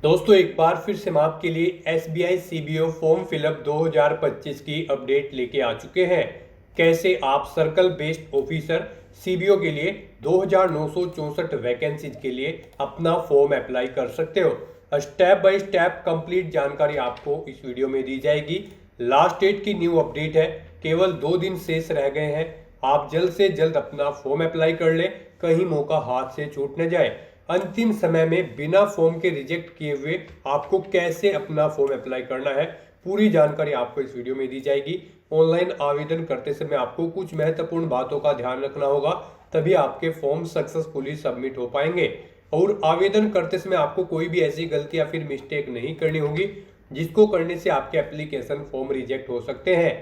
दोस्तों एक बार फिर से हम आपके लिए SBI CBO फॉर्म फिलअप 2025 की अपडेट लेके आ चुके हैं। कैसे आप सर्कल बेस्ड ऑफिसर CBO के लिए 2964 वैकेंसीज के लिए अपना फॉर्म अप्लाई कर सकते हो। स्टेप बाय स्टेप कंप्लीट जानकारी आपको इस वीडियो में दी जाएगी। लास्ट डेट की न्यू अपडेट है, केवल 2 दिन शेष रह गए हैं। आप जल्द से जल्द अपना फॉर्म अप्लाई कर ले, कहीं मौका हाथ से छूट न जाए। अंतिम समय में बिना फॉर्म के रिजेक्ट किए हुए आपको कैसे अपना फॉर्म अप्लाई करना है, पूरी जानकारी आपको इस वीडियो में दी जाएगी। ऑनलाइन आवेदन करते समय आपको कुछ महत्वपूर्ण बातों का ध्यान रखना होगा, तभी आपके फॉर्म सक्सेसफुली सबमिट हो पाएंगे। और आवेदन करते समय आपको कोई भी ऐसी गलती या फिर मिस्टेक नहीं करनी होगी जिसको करने से आपके एप्लीकेशन फॉर्म रिजेक्ट हो सकते हैं।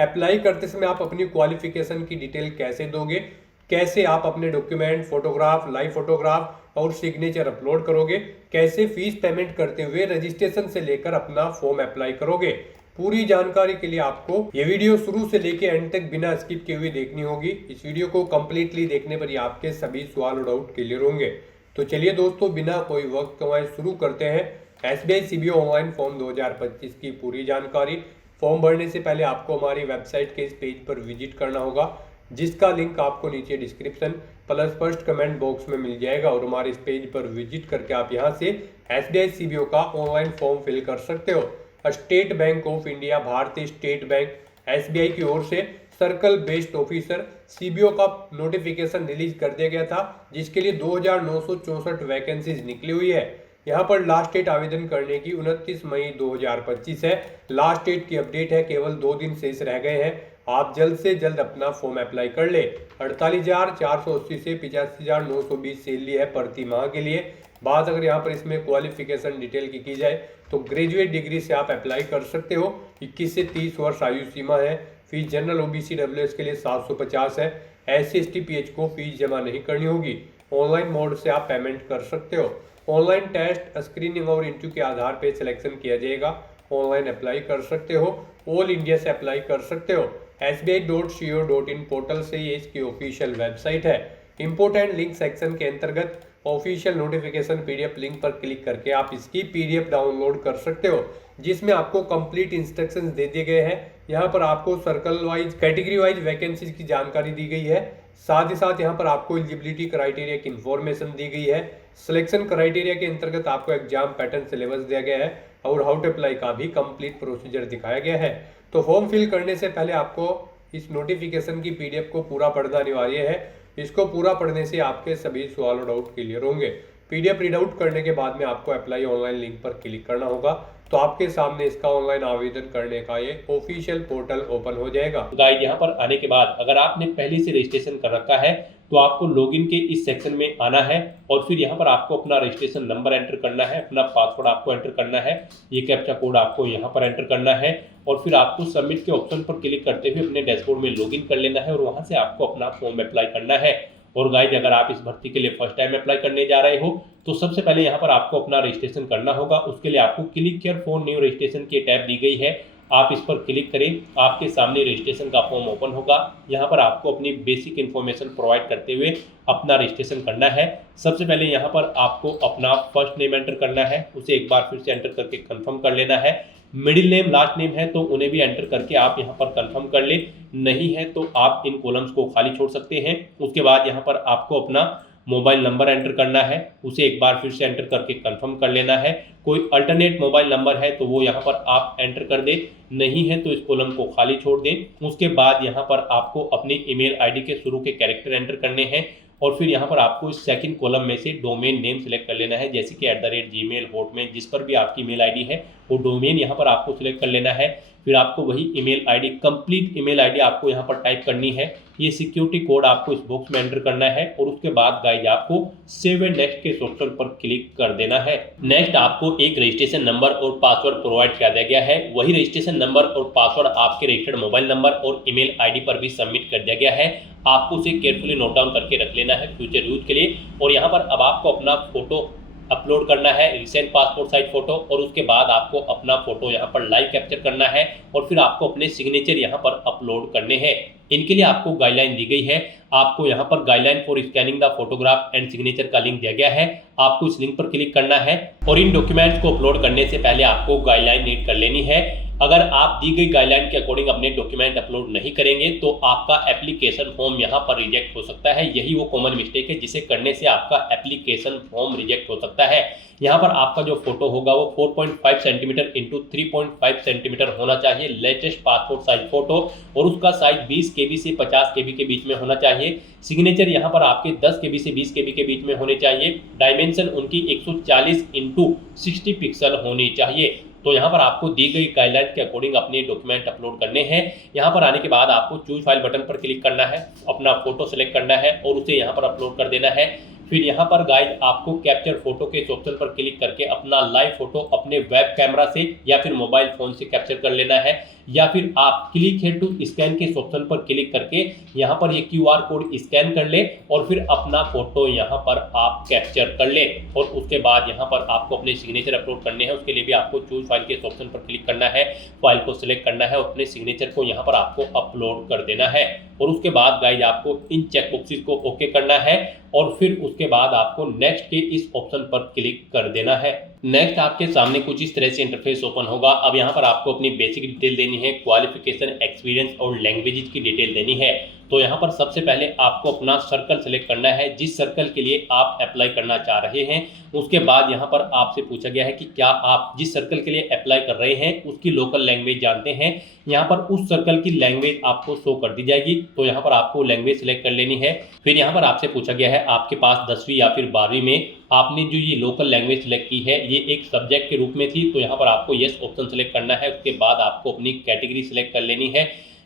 अप्लाई करते समय आप अपनी क्वालिफिकेशन की डिटेल कैसे दोगे, कैसे आप अपने डॉक्यूमेंट, फोटोग्राफ, लाइव फोटोग्राफ और सिग्नेचर अपलोड करोगे, कैसे फीस पेमेंट करते हुए रजिस्ट्रेशन से लेकर अपना फॉर्म अप्लाई करोगे। पूरी जानकारी के लिए आपको ये वीडियो शुरू से लेकर एंड तक बिना स्किप किए हुए देखनी होगी। इस वीडियो को कंप्लीटली देखने पर ही आपके सभी सवाल और डाउट क्लियर होंगे। तो चलिए दोस्तों, बिना कोई वक्त गंवाए शुरू करते हैं SBI CBO ऑनलाइन फॉर्म 2025 की पूरी जानकारी। फॉर्म भरने से पहले आपको हमारी वेबसाइट के इस पेज पर विजिट करना होगा, जिसका लिंक आपको नीचे description plus first comment box में मिल जाएगा। और हमारे इस पेज पर विजिट करके आप यहां से SBI CBO का ऑनलाइन फॉर्म फिल कर सकते हो। स्टेट बैंक ऑफ इंडिया, भारतीय स्टेट बैंक, SBI की ओर से सर्कल बेस्ड ऑफिसर CBO का नोटिफिकेशन रिलीज कर दिया गया था, जिसके लिए 2964 वैकेंसीज निकली हुई है। यहाँ पर लास्ट डेट आवेदन करने की 29 मई 2025 है। लास्ट डेट की अपडेट है, केवल 2 दिन शेष रह गए हैं। आप जल्द से जल्द अपना फॉर्म अप्लाई कर ले। 48,480 से 85,920 सैलरी है प्रति माह के लिए। बात अगर यहाँ पर इसमें क्वालिफिकेशन डिटेल की जाए तो ग्रेजुएट डिग्री से आप अप्लाई कर सकते हो। 21 से 30 वर्ष आयु सीमा है। फीस जनरल OBC WS के लिए 750 है। SC ST PH को फीस जमा नहीं करनी होगी। ऑनलाइन मोड से आप पेमेंट कर सकते हो। ऑनलाइन टेस्ट, स्क्रीनिंग और इंटरव्यू के आधार पर सिलेक्शन किया जाएगा। ऑनलाइन अप्लाई कर सकते हो, ऑल इंडिया से अप्लाई कर सकते हो। SBI.co.in पोर्टल से ये इसकी ऑफिशियल वेबसाइट है। इंपोर्टेंट लिंक सेक्शन के अंतर्गत ऑफिशियल नोटिफिकेशन PDF लिंक पर क्लिक करके आप इसकी PDF डाउनलोड कर सकते हो, जिसमें आपको कंप्लीट इंस्ट्रक्शंस दे दिए गए हैं। यहाँ पर आपको circle wise, category wise vacancies की जानकारी दी गई है। साथ ही साथ यहाँ पर आपको एलिजिबिलिटी क्राइटेरिया की इंफॉर्मेशन दी गई है। सिलेक्शन क्राइटेरिया के अंतर्गत आपको एग्जाम पैटर्न सिलेबस दिया गया है और हाउ टू अप्लाई का भी कंप्लीट प्रोसीजर दिखाया गया है। तो फॉर्म फिल करने से पहले आपको इस नोटिफिकेशन की PDF को पूरा पढ़ना अनिवार्य है। इसको पूरा पढ़ने से आपके सभी सवाल और डाउट क्लियर होंगे। PDF रीड आउट करने के बाद में आपको अप्लाई ऑनलाइन लिंक पर क्लिक करना होगा, तो आपके सामने इसका ऑनलाइन आवेदन करने का ये ऑफिशियल पोर्टल ओपन हो जाएगा। गाइस, यहाँ पर आने के बाद अगर आपने पहले से रजिस्ट्रेशन कर रखा है तो आपको लॉगिन के इस सेक्शन में आना है और फिर यहाँ पर आपको अपना रजिस्ट्रेशन नंबर एंटर करना है, अपना पासवर्ड आपको एंटर करना है, ये कैप्चा कोड आपको यहाँ पर एंटर करना है और फिर आपको सबमिट के ऑप्शन पर क्लिक करते हुए अपने डैशबोर्ड में लॉगिन कर लेना है और वहाँ से आपको अपना फॉर्म अप्लाई करना है। और गाइस, अगर आप इस भर्ती के लिए फर्स्ट टाइम अप्लाई करने जा रहे हो तो सबसे पहले यहाँ पर आपको अपना रजिस्ट्रेशन करना होगा। उसके लिए आपको click here for new registration की टैब दी गई है, आप इस पर क्लिक करें। आपके सामने रजिस्ट्रेशन का फॉर्म ओपन होगा। यहाँ पर आपको अपनी बेसिक इन्फॉर्मेशन प्रोवाइड करते हुए अपना रजिस्ट्रेशन करना है। सबसे पहले यहाँ पर आपको अपना फर्स्ट नेम एंटर करना है, उसे एक बार फिर से एंटर करके कंफर्म कर लेना है। मिडिल नेम, लास्ट नेम है तो उन्हें भी एंटर करके आप यहाँ पर कंफर्म कर ले, नहीं है तो आप इन कॉलम्स को खाली छोड़ सकते हैं। उसके बाद यहाँ पर आपको अपना मोबाइल नंबर एंटर करना है, उसे एक बार फिर से एंटर करके कंफर्म कर लेना है। कोई अल्टरनेट मोबाइल नंबर है तो वो यहाँ पर आप एंटर कर दें, नहीं है तो इस कॉलम को खाली छोड़ दें। उसके बाद यहाँ पर आपको अपनी ईमेल आईडी के शुरू के कैरेक्टर एंटर करने हैं और फिर यहाँ पर आपको इस सेकंड कॉलम में से डोमेन नेम सिलेक्ट कर लेना है, जैसे कि @gmail, हॉटमेल, जिस पर भी आपकी ईमेल आईडी है वो डोमेन यहाँ पर आपको सिलेक्ट कर लेना है। फिर आपको वही email ID, complete email ID आपको यहाँ पर टाइप करनी है। ये सिक्योरिटी कोड आपको इस बॉक्स में एंटर करना है और उसके बाद गाइस आपको सेव एंड नेक्स्ट के ऑप्शन पर क्लिक कर देना है। नेक्स्ट आपको एक रजिस्ट्रेशन नंबर और पासवर्ड प्रोवाइड किया गया है। वही रजिस्ट्रेशन नंबर और पासवर्ड आपके रजिस्टर्ड मोबाइल नंबर और ईमेल आईडी पर भी सबमिट कर दिया गया है। आपको उसे केयरफुली नोट डाउन करके रख लेना है फ्यूचर यूज के लिए। और यहाँ पर अब आपको अपना फोटो अपलोड करना है, रिसेंट पासपोर्ट साइज फोटो, और उसके बाद आपको अपना फोटो यहाँ पर लाइव कैप्चर करना है और फिर आपको अपने सिग्नेचर यहाँ पर अपलोड करने हैं। इनके लिए आपको गाइडलाइन दी गई है। आपको यहाँ पर guideline for scanning the photograph and signature का लिंक दिया गया है। आपको इस लिंक पर क्लिक करना है और इन डॉक्यूमेंट्स को अपलोड करने से पहले आपको गाइडलाइन रीड कर लेनी है। अगर आप दी गई गाइडलाइन के अकॉर्डिंग अपने डॉक्यूमेंट अपलोड नहीं करेंगे तो आपका एप्लीकेशन फॉर्म यहाँ पर रिजेक्ट हो सकता है। यही वो कॉमन मिस्टेक है जिसे करने से आपका एप्लीकेशन फॉर्म रिजेक्ट हो सकता है। यहाँ पर आपका जो फोटो होगा वो 4.5 सेंटीमीटर इंटू 3.5 सेंटीमीटर होना चाहिए, लेटेस्ट पासपोर्ट साइज फोटो, और उसका साइज 20 KB से 50 KB के बीच में होना चाहिए। सिग्नेचर यहाँ पर आपके 10 KB से 20 KB के बीच में होने चाहिए। डायमेंशन उनकी 140 इंटू 60 पिक्सल होनी चाहिए। तो यहाँ पर आपको दी गई गाइडलाइन के अकॉर्डिंग अपने डॉक्यूमेंट अपलोड करने हैं। यहाँ पर आने के बाद आपको चूज फाइल बटन पर क्लिक करना है, अपना फोटो सेलेक्ट करना है और उसे यहाँ पर अपलोड कर देना है। फिर यहाँ पर गाइज आपको कैप्चर फोटो के इस ऑप्शन पर क्लिक करके अपना लाइव फोटो अपने वेब कैमरा से या फिर मोबाइल फोन से कैप्चर कर लेना है, या फिर आप क्लिक है टू स्कैन के इस ऑप्शन पर क्लिक करके यहाँ पर ये QR कोड स्कैन कर ले और फिर अपना फोटो यहाँ पर आप कैप्चर कर ले। और उसके बाद यहाँ पर आपको अपने सिग्नेचर अपलोड करने हैं। उसके लिए भी आपको चूज फाइल के इस ऑप्शन पर क्लिक करना है, फाइल को सिलेक्ट करना है और अपने सिग्नेचर को यहाँ पर आपको अपलोड कर देना है। और उसके बाद गाइज आपको इन चेक बॉक्सेस को ओके करना है और फिर उसके बाद आपको नेक्स्ट के इस ऑप्शन पर क्लिक कर देना है। नेक्स्ट आपके सामने कुछ इस तरह से इंटरफेस ओपन होगा। अब यहाँ पर आपको अपनी बेसिक डिटेल देनी है, क्वालिफिकेशन, एक्सपीरियंस और लैंग्वेजेस की डिटेल देनी है। तो यहाँ पर सबसे पहले आपको अपना सर्कल सेलेक्ट करना है, जिस सर्कल के लिए आप अप्लाई करना चाह रहे हैं। उसके बाद यहाँ पर आपसे पूछा गया है कि क्या आप जिस सर्कल के लिए अप्लाई कर रहे हैं उसकी लोकल लैंग्वेज जानते हैं। यहाँ पर उस सर्कल की लैंग्वेज आपको शो कर दी जाएगी, तो यहाँ पर आपको लैंग्वेज सेलेक्ट कर लेनी है। फिर यहाँ पर आपसे पूछा गया है आपके पास 10वीं या फिर 12वीं में आपने जो ये लोकल लैंग्वेज सेलेक्ट की है ये एक सब्जेक्ट के रूप में थी, तो यहाँ पर आपको यस ऑप्शन सेलेक्ट करना है। उसके बाद आपको अपनी कैटेगरी सेलेक्ट कर लेनी है।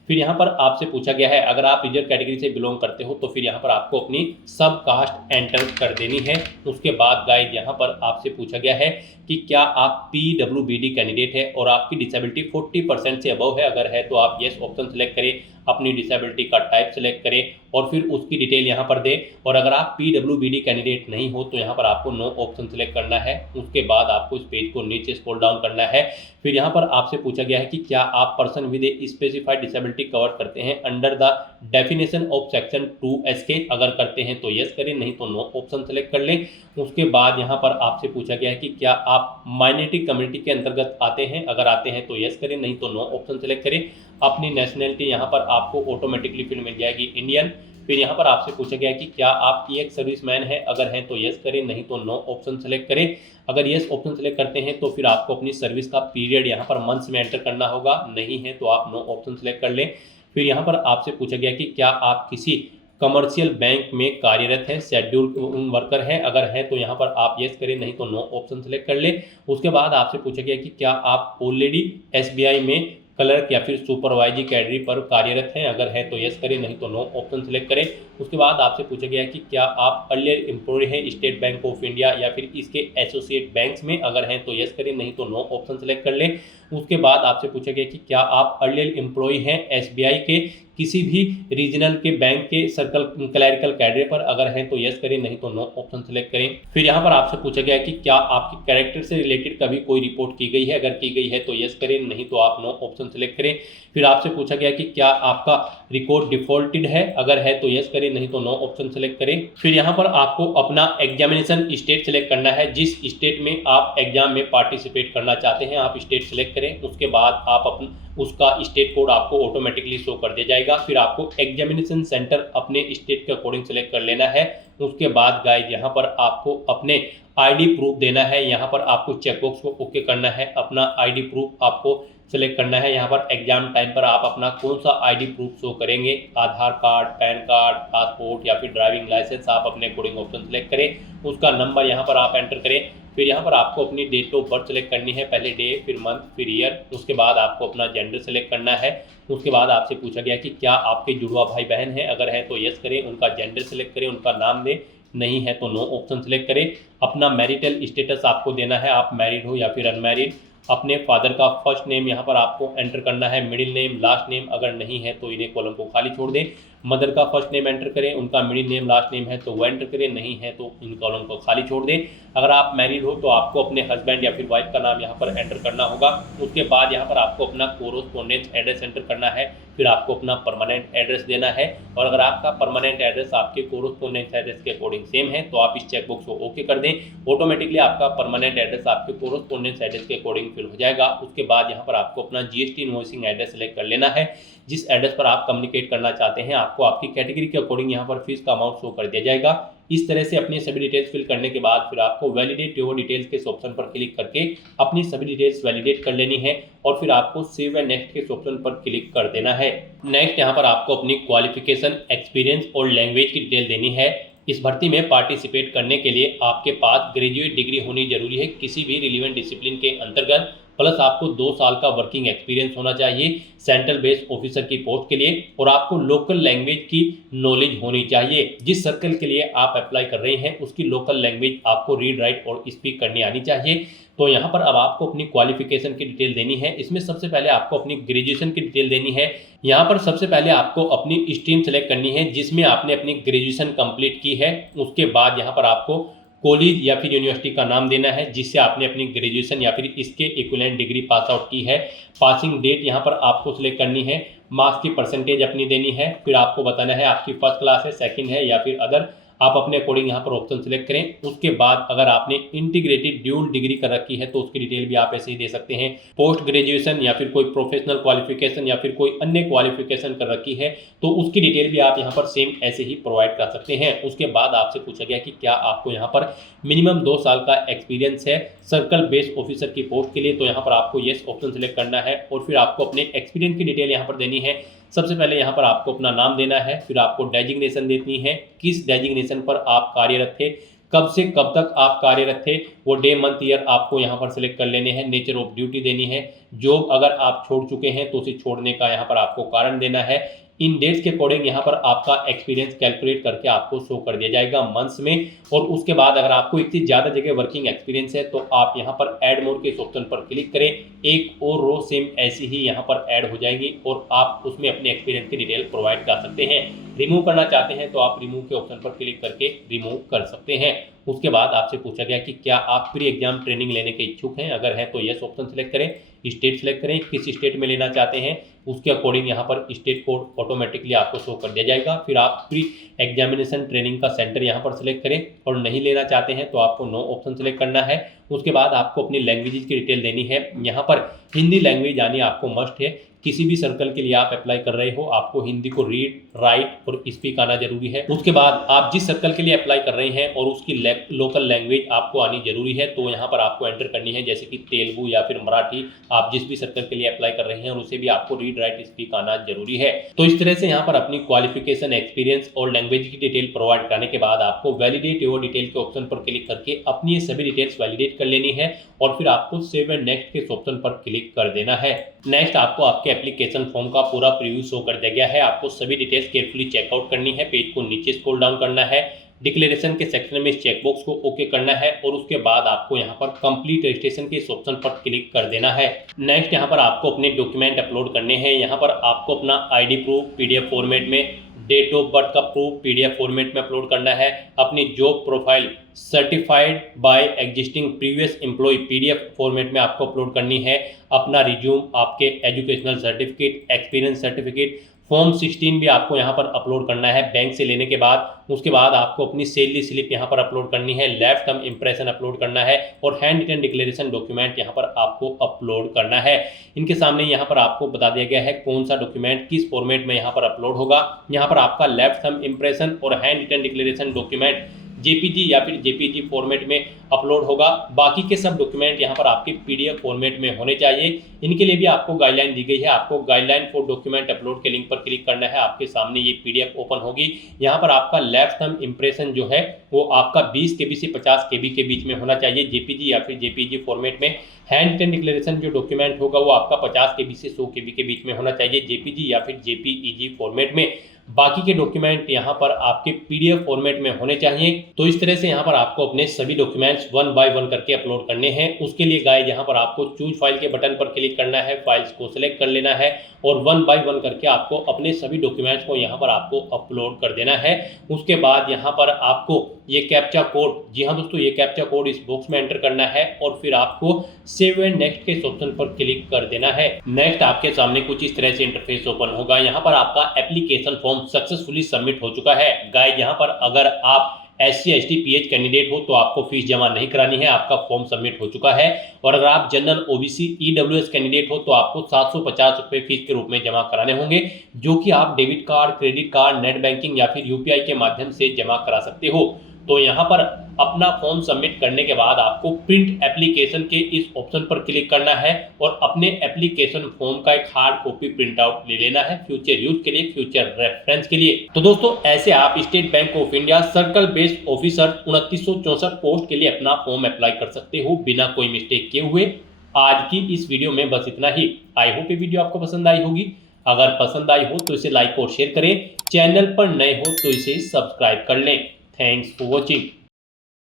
फिर यहाँ पर आपसे पूछा गया है अगर आप रिजर्व कैटेगरी से बिलोंग करते हो तो फिर यहाँ पर आपको अपनी सब कास्ट एंटर कर देनी है। उसके बाद गाइड यहाँ पर आपसे पूछा गया है कि क्या आप PWBD कैंडिडेट है और आपकी डिसेबिलिटी 40% से अबव है। अगर है तो आप यस ऑप्शन सेलेक्ट करें, अपनी डिसेबिलिटी का टाइप सेलेक्ट करें और फिर उसकी डिटेल यहाँ पर दें। और अगर आप PWBD कैंडिडेट नहीं हो तो यहाँ पर आपको नो ऑप्शन सेलेक्ट करना है। उसके बाद आपको इस पेज को नीचे स्क्रॉल डाउन करना है। फिर यहाँ पर आपसे पूछा गया है कि क्या आप person with a specified disability cover करते हैं under the definition of section 2SK। अगर करते हैं तो यस करें, नहीं तो नो ऑप्शन सेलेक्ट कर लें। उसके बाद यहाँ पर आपसे पूछा गया है कि क्या आप माइनॉरिटी कम्युनिटी के अंतर्गत आते हैं। अगर आते हैं तो यस करें, नहीं तो नो ऑप्शन सेलेक्ट करें। अपनी नेशनलिटी यहाँ पर आपको ऑटोमेटिकली फिर मिल जाएगी इंडियन। फिर यहाँ पर आपसे पूछा गया है कि क्या आप EX सर्विसमैन हैं। अगर हैं तो यस करें, नहीं तो नो ऑप्शन सेलेक्ट करें। अगर यस ऑप्शन सेलेक्ट करते हैं तो फिर आपको अपनी सर्विस का पीरियड यहाँ पर मंथ्स में एंटर करना होगा, नहीं है तो आप नो ऑप्शन सेलेक्ट कर लें। फिर यहाँ पर आपसे पूछा गया कि क्या आप किसी कमर्शियल बैंक में कार्यरत हैं, शेड्यूल वर्कर हैं। अगर हैं तो यहाँ पर आप यस करें, नहीं तो नो ऑप्शन सेलेक्ट कर लें। उसके बाद आपसे पूछा गया कि क्या आप ऑलरेडी SBI में क्लर्क या फिर सुपरवाइजरी कैडरी पर कार्यरत हैं। अगर है तो यस करें, नहीं तो नो ऑप्शन सेलेक्ट करें। उसके बाद आपसे पूछा गया है कि क्या आप अर्लियर एम्प्लॉय हैं स्टेट बैंक ऑफ इंडिया या फिर इसके एसोसिएट बैंक्स में। अगर हैं तो यस करें, नहीं तो नो ऑप्शन सेलेक्ट कर लें। उसके बाद आपसे पूछा गया कि क्या आप अर्लियर एम्प्लॉय हैं SBI के किसी भी रीजनल के बैंक के सर्कल क्लरिकल कैडरे पर। अगर हैं तो यस करें, नहीं तो नो ऑप्शन सेलेक्ट करें। फिर यहाँ पर आपसे पूछा गया कि क्या आपके कैरेक्टर से रिलेटेड कभी कोई रिपोर्ट की गई है। अगर की गई है तो यस करें, नहीं तो आप नो ऑप्शन सेलेक्ट करें। फिर आपसे पूछा गया कि क्या आपका रिकॉर्ड डिफॉल्टेड है। अगर है तो यस करें, नहीं तो नो ऑप्शन सेलेक्ट करें। फिर यहाँ पर आपको अपना एग्जामिनेशन स्टेट सेलेक्ट करना है, जिस स्टेट में आप एग्जाम में पार्टिसिपेट करना चाहते हैं आप स्टेट सेलेक्ट करें। उसके बाद आप उसका स्टेट कोड आपको ऑटोमेटिकली शो कर दिया जाएगा। फिर आपको एग्जामिनेशन सेंटर अपने स्टेट के अकॉर्डिंग सेलेक्ट कर लेना है। उसके बाद गाइस यहाँ पर आपको अपने ID प्रूफ देना है। यहाँ पर आपको चेकबॉक्स को ओके करना है, अपना ID प्रूफ आपको सेलेक्ट करना है। यहाँ पर एग्जाम टाइम पर आप अपना कौन सा ID प्रूफ शो करेंगे, आधार कार्ड, पैन कार्ड, पासपोर्ट या फिर ड्राइविंग लाइसेंस, आप अपने अकॉर्डिंग ऑप्शन सेलेक्ट करें। उसका नंबर यहाँ पर आप एंटर करें। फिर यहाँ पर आपको अपनी डेट ऑफ बर्थ सेलेक्ट करनी है, पहले डे फिर मंथ फिर ईयर। उसके बाद आपको अपना जेंडर सेलेक्ट करना है। उसके बाद आपसे पूछा गया कि क्या आपके जुड़वा भाई बहन हैं। अगर है तो यस करें, उनका जेंडर सेलेक्ट करें, उनका नाम दें, नहीं है तो नो ऑप्शन सेलेक्ट करें। अपना मैरिटल स्टेटस आपको देना है, आप मैरिड हो या फिर अनमैरिड। अपने फादर का फर्स्ट नेम यहाँ पर आपको एंटर करना है, मिडिल नेम, लास्ट नेम। अगर नहीं है तो इन्हें कॉलम को खाली छोड़ दें। मदर का फर्स्ट नेम एंटर करें, उनका मिडिल नेम लास्ट नेम है तो वो एंटर करें, नहीं है तो इन कॉलम को खाली छोड़ दें। अगर आप मैरिड हो तो आपको अपने हस्बैंड या फिर वाइफ का नाम यहाँ पर एंटर करना होगा। उसके बाद यहाँ पर आपको अपना कोरोस्पोंडेंस एड्रेस एंटर करना है, फिर आपको अपना परमानेंट एड्रेस देना है। और अगर आपका परमानेंट एड्रेस आपके कोरोस्पोंडेंस एड्रेस के अकॉर्डिंग सेम है तो आप इस चेकबॉक्स को ओके कर दें। ऑटोमेटिकली आपका परमानेंट एड्रेस आपके कोरोस्पोंडेंस एड्रेस के अकॉर्डिंग फिल हो जाएगा। उसके बाद यहाँ पर आपको अपना जीएसटी इनवॉइसिंग एड्रेस सेलेक्ट कर लेना है। जिस एड्रेस पर आप कम्युनिकेट करना चाहते हैं आपको आपकी कैटेगरी के अकॉर्डिंग यहाँ पर फीस का अमाउंट शो कर दिया जाएगा। इस तरह से अपनी सभी डिटेल्स फिल करने के बाद फिर आपको वैलिडेट योर डिटेल्स के ऑप्शन पर क्लिक करके अपनी सभी डिटेल्स वैलिडेट कर लेनी है और फिर आपको सेव एंड नेक्स्ट के ऑप्शन पर क्लिक कर देना है। नेक्स्ट यहाँ पर आपको अपनी क्वालिफिकेशन, एक्सपीरियंस और लैंग्वेज की डिटेल देनी है। इस भर्ती में पार्टिसिपेट करने के लिए आपके पास ग्रेजुएट डिग्री होनी जरूरी है किसी भी रिलेवेंट डिसिप्लिन के अंतर्गत, प्लस आपको 2 साल का वर्किंग एक्सपीरियंस होना चाहिए सेंट्रल बेस्ड ऑफिसर की पोस्ट के लिए, और आपको लोकल लैंग्वेज की नॉलेज होनी चाहिए। जिस सर्कल के लिए आप अप्लाई कर रहे हैं उसकी लोकल लैंग्वेज आपको रीड, राइट और स्पीक करनी आनी चाहिए। तो यहाँ पर अब आपको अपनी क्वालिफिकेशन की डिटेल देनी है। इसमें सबसे पहले आपको अपनी ग्रेजुएशन की डिटेल देनी है। यहाँ पर सबसे पहले आपको अपनी स्ट्रीम सेलेक्ट करनी है जिसमें आपने अपनी ग्रेजुएशन कंप्लीट की है। उसके बाद यहाँ पर आपको कॉलेज या फिर यूनिवर्सिटी का नाम देना है जिससे आपने अपनी ग्रेजुएशन या फिर इसके इक्विवेलेंट डिग्री पास आउट की है। पासिंग डेट यहाँ पर आपको सिलेक्ट करनी है, मार्क्स की परसेंटेज अपनी देनी है, फिर आपको बताना है आपकी फर्स्ट क्लास है, सेकंड है या फिर अदर, आप अपने अकॉर्डिंग यहाँ पर ऑप्शन सेलेक्ट करें। उसके बाद अगर आपने इंटीग्रेटेड ड्यूल डिग्री कर रखी है तो उसकी डिटेल भी आप ऐसे ही दे सकते हैं। पोस्ट ग्रेजुएशन या फिर कोई प्रोफेशनल क्वालिफिकेशन या फिर कोई अन्य क्वालिफिकेशन कर रखी है तो उसकी डिटेल भी आप यहाँ पर सेम ऐसे ही प्रोवाइड कर सकते हैं। उसके बाद आपसे पूछा गया कि क्या आपको यहाँ पर मिनिमम 2 साल का एक्सपीरियंस है सर्कल बेस्ड ऑफिसर की पोस्ट के लिए, तो यहाँ पर आपको येस ऑप्शन सेलेक्ट करना है और फिर आपको अपने एक्सपीरियंस की डिटेल यहाँ पर देनी है। सबसे पहले यहाँ पर आपको अपना नाम देना है, फिर आपको डेजिग्नेशन देनी है, किस डेजिग्नेशन पर आप कार्यरत थे, कब से कब तक आप कार्यरत थे, वो डे मंथ ईयर आपको यहाँ पर सिलेक्ट कर लेने हैं। नेचर ऑफ ड्यूटी देनी है, जॉब अगर आप छोड़ चुके हैं तो उसे छोड़ने का यहाँ पर आपको कारण देना है। इन डेट्स के अकॉर्डिंग यहाँ पर आपका एक्सपीरियंस कैलकुलेट करके आपको शो कर दिया जाएगा मंथ्स में। और उसके बाद अगर आपको एक से ज़्यादा जगह वर्किंग एक्सपीरियंस है तो आप यहाँ पर ऐड मोर के इस ऑप्शन पर क्लिक करें, एक और रो सेम ऐसी ही यहाँ पर ऐड हो जाएगी और आप उसमें अपने एक्सपीरियंस की डिटेल प्रोवाइड कर सकते हैं। रिमूव करना चाहते हैं तो आप रिमूव के ऑप्शन पर क्लिक करके रिमूव कर सकते हैं। उसके बाद आपसे पूछा गया कि क्या आप प्री एग्जाम ट्रेनिंग लेने के इच्छुक हैं, अगर है तो यस ऑप्शन सेलेक्ट करें, स्टेट सेलेक्ट करें, किस स्टेट में लेना चाहते हैं उसके अकॉर्डिंग यहाँ पर स्टेट कोड ऑटोमेटिकली आपको शो कर दिया जाएगा। फिर आप प्री एग्जामिनेशन ट्रेनिंग का सेंटर यहाँ पर सिलेक्ट करें और नहीं लेना चाहते हैं तो आपको नो ऑप्शन सेलेक्ट करना है। उसके बाद आपको अपनी लैंग्वेजेस की डिटेल देनी है। यहाँ पर हिंदी लैंग्वेज आनी आपको मस्ट है। किसी भी सर्कल के लिए आप अप्लाई कर रहे हो आपको हिंदी को रीड, राइट और स्पीक आना जरूरी है। उसके बाद आप जिस सर्कल के लिए अप्लाई कर रहे हैं और उसकी लोकल लैंग्वेज आपको आनी जरूरी है तो यहाँ पर आपको एंटर करनी है, जैसे कि तेलुगु या फिर मराठी। आप जिस भी सर्कल के लिए अप्लाई कर रहे हैं और उसे भी आपको रीड, राइट, स्पीक आना जरूरी है। तो इस तरह से यहाँ पर अपनी क्वालिफिकेशन, एक्सपीरियंस और लैंग्वेज की डिटेल प्रोवाइड करने के बाद आपको वैलिडेट योर डिटेल के ऑप्शन पर क्लिक करके अपनी ये सभी डिटेल्स वैलिडेट कर लेनी है और फिर आपको सेव एंड नेक्स्ट के ऑप्शन पर क्लिक कर देना है। नेक्स्ट आपको आपके एप्लीकेशन फॉर्म का पूरा प्रीव्यू शो कर दिया गया है। आपको सभी डिटेल्स केयरफुली चेकआउट करनी है, पेज को नीचे स्क्रॉल डाउन करना है, डिक्लेरेशन के सेक्शन में इस चेकबॉक्स को ओके करना है और उसके बाद आपको यहाँ पर कंप्लीट रजिस्ट्रेशन के इस ऑप्शन पर क्लिक कर देना है। नेक्स्ट यहाँ पर आपको अपने डॉक्यूमेंट अपलोड करने हैं। यहाँ पर आपको अपना आईडी प्रूफ पीडीएफ फॉर्मेट में, डेट ऑफ बर्थ का प्रूफ पीडीएफ फॉर्मेट में अपलोड करना है, अपनी job profile certified by existing previous employ PDF format में आपको अपलोड करनी है, अपना रिज्यूम, आपके educational certificate, experience certificate, form 16 भी आपको यहाँ पर अपलोड करना है बैंक से लेने के बाद। उसके बाद आपको अपनी सैलरी स्लिप यहाँ पर अपलोड करनी है, लेफ्ट थंब इंप्रेशन अपलोड करना है और हैंड रिटन डिक्लेरेशन डॉक्यूमेंट यहाँ पर आपको अपलोड करना है। इनके सामने यहाँ पर आपको बता दिया गया है कौन सा डॉक्यूमेंट किस फॉर्मेट में यहाँ पर अपलोड होगा। यहाँ पर आपका लेफ्ट थंब इंप्रेशन और hand written declaration document JPG या फिर जेपीजी फॉर्मेट में अपलोड होगा। बाकी के सब डॉक्यूमेंट यहाँ पर आपके पीडीएफ फॉर्मेट में होने चाहिए। इनके लिए भी आपको गाइडलाइन दी गई है। आपको गाइडलाइन फॉर डॉक्यूमेंट अपलोड के लिंक पर क्लिक करना है, आपके सामने ये पीडीएफ ओपन होगी। यहाँ पर आपका लेफ्ट थंब इंप्रेशन जो है वो आपका 20 KB से 50 KB के बीच में होना चाहिए जेपीजी या फिर जेपीजी फॉर्मेट में। हैंड रिटन डिक्लेरेशन जो डॉक्यूमेंट होगा वो आपका 50 KB से 100 KB के बीच में होना चाहिए जेपीजी या फिर जेपीईजी फॉर्मेट में। बाकी के डॉक्यूमेंट यहाँ पर आपके PDF फॉर्मेट में होने चाहिए। तो इस तरह से यहाँ पर आपको अपने सभी डॉक्यूमेंट्स 1 बाय 1 करके अपलोड करने हैं। उसके लिए गाइस यहाँ पर आपको चूज फाइल के बटन पर क्लिक करना है, फाइल्स को सिलेक्ट कर लेना है और 1 बाय 1 करके आपको अपने सभी डॉक्यूमेंट्स को यहाँ पर आपको अपलोड कर देना है। उसके बाद यहाँ पर आपको ये कैप्चा कोड, जी हाँ दोस्तों, ये कैप्चा कोड इस बॉक्स में एंटर करना है और फिर आपको सेव एंड नेक्स्ट के इस ऑप्शन पर क्लिक कर देना है। नेक्स्ट आपके सामने कुछ इस तरह से इंटरफेस ओपन होगा। यहाँ पर आपका एप्लीकेशन फॉर्म सक्सेसफुली सबमिट हो चुका है। गाइस यहाँ पर अगर आप SC ST PH कैंडिडेट हो तो आपको फीस जमा नहीं करानी है, आपका फॉर्म सबमिट हो चुका है। और अगर आप जनरल OBC EWS कैंडिडेट हो तो आपको 750 रुपये फीस के रूप में जमा कराने होंगे, जो कि आप debit card, credit card, net banking या फिर UPI के माध्यम से जमा करा सकते हो। तो यहाँ पर अपना फॉर्म सबमिट करने के बाद आपको प्रिंट एप्लीकेशन के इस ऑप्शन पर क्लिक करना है और अपने एप्लीकेशन फॉर्म का एक हार्ड कॉपी प्रिंट आउट ले लेना है फ्यूचर यूज के लिए, फ्यूचर रेफरेंस के लिए। तो दोस्तों ऐसे आप state bank of India circle based officer 2964 post के लिए अपना फॉर्म अप्लाई कर सकते हो बिना कोई मिस्टेक किए हुए। आज की इस वीडियो में बस इतना ही। आई होप ये वीडियो आपको पसंद आई होगी। अगर पसंद आई हो तो इसे लाइक और शेयर करें, चैनल पर नए हो तो इसे सब्सक्राइब कर लें। Thanks for watching.